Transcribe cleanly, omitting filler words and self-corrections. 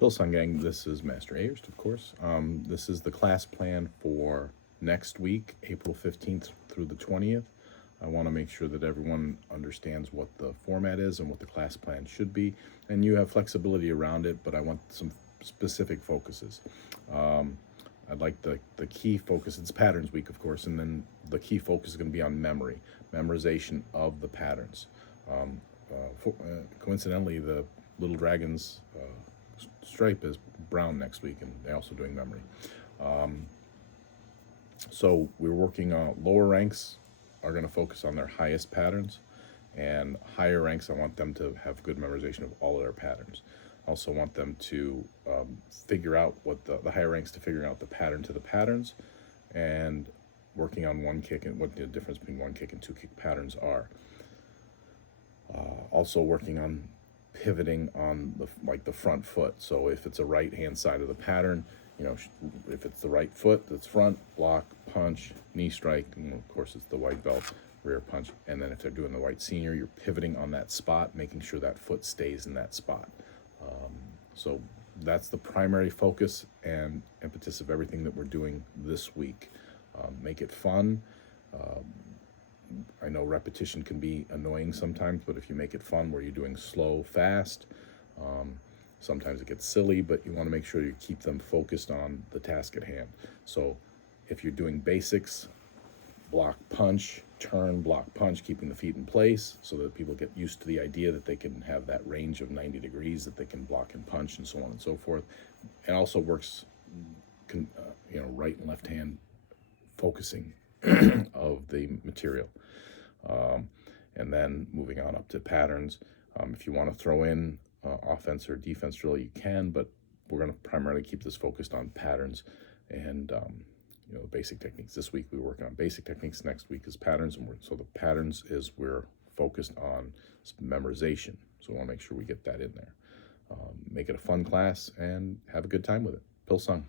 Bill Sun Gang, this is Master Ayerst, of course. This is the class plan for next week, April 15th through the 20th. I want to make sure that everyone understands what the format is and what the class plan should be, and you have flexibility around it, but I want some specific focuses. I'd like the key focus, it's Patterns Week, of course, and then the key focus is going to be on memory, memorization of the patterns. Coincidentally, the Little Dragons stripe is brown next week, and they're also doing memory. So we're working on lower ranks are going to focus on their highest patterns, and higher ranks, I want them to have good memorization of all of their patterns. I also want them to figure out what the higher ranks to figuring out the pattern to the patterns, and working on one kick and what the difference between one kick and two kick patterns are. Also working on pivoting on the front foot. So if it's a right hand side of the pattern, if it's the right foot, that's front, block, punch, knee strike, and of course it's the white belt, rear punch. And then if they're doing the white senior, you're pivoting on that spot, making sure that foot stays in that spot. So that's the primary focus and impetus of everything that we're doing this week. Make it fun. I know repetition can be annoying sometimes, but if you make it fun where you're doing slow, fast, sometimes it gets silly, but you want to make sure you keep them focused on the task at hand. So if you're doing basics, block, punch, turn, block, punch, keeping the feet in place so that people get used to the idea that they can have that range of 90 degrees, that they can block and punch and so on and so forth. It also works, right and left hand focusing of the material. And then moving on up to patterns. If you want to throw in offense or defense drill, you can, but we're going to primarily keep this focused on patterns and basic techniques. This week we're working on basic techniques. Next week is patterns, and so the patterns is we're focused on memorization. So we want to make sure we get that in there. Make it a fun class and have a good time with it. Pil Sung.